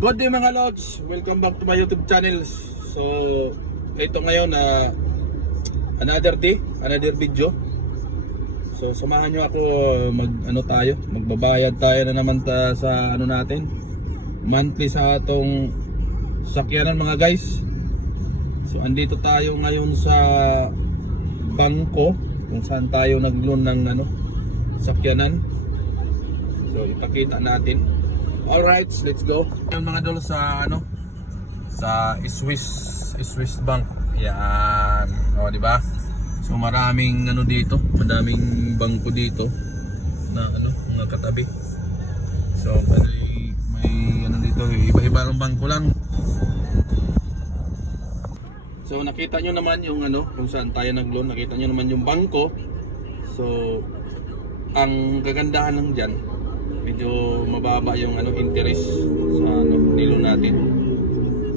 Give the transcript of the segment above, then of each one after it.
Good day mga Lods! Welcome back to my YouTube channel. So, ito ngayon na another day, another video. So, samahan nyo ako mag ano tayo, magbabayad tayo na naman ta sa ano natin. Monthly sa atong sakyanan mga guys. So, andito tayo ngayon sa bangko kung saan tayo nag-loan ng ano, sakyanan. So, ipakita natin. Alright, let's go. Yung mga dolo sa ano sa Swiss Swiss Bank. Yan. O, di ba? So maraming ano dito, madaming bangko dito na ano, mga katabi. So may may ano dito, iba-iba ng bangko lang. So nakita nyo naman yung ano, kung saan tayo nag-loan, nakita nyo naman yung bangko. So ang kagandahan lang diyan, medyo mababa yung ano interest sa ano nilo natin.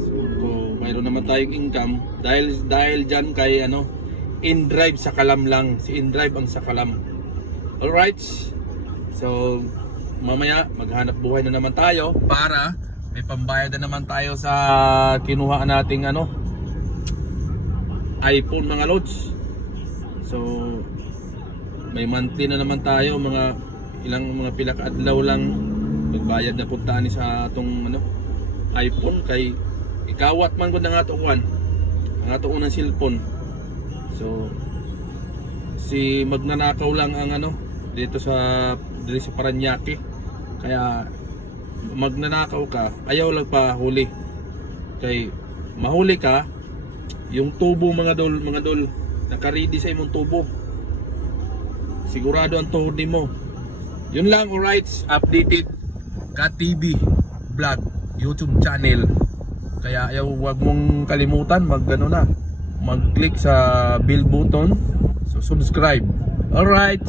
So mayroon naman tayong income dahil dahil diyan kay ano in-drive sa kalam lang, si in-drive ang sa kalam. All right. So mamaya maghanap buhay na naman tayo para may pambayad na naman tayo sa kinuha nating ano iPhone mga lods. So may monthly na naman tayo mga ilang mga pila ka adlaw lang magbayad na puntaan ni sa atong ano iPhone. Kay ikawat man gud nga ato kuan ang ato unang cellphone. So si magnanakaw lang ang ano dito sa dito sa Paranaque. Kaya magnanakaw ka ayaw lang pa huli. Kay mahuli ka yung tubo mga dol mga dol naka-ready sa imong tubo. Sigurado ang tuhod mo yun lang alright. Updated ka TV vlog YouTube channel. Kaya ayaw wag mong kalimutan mag ano na mag click sa bell button. So subscribe. Alright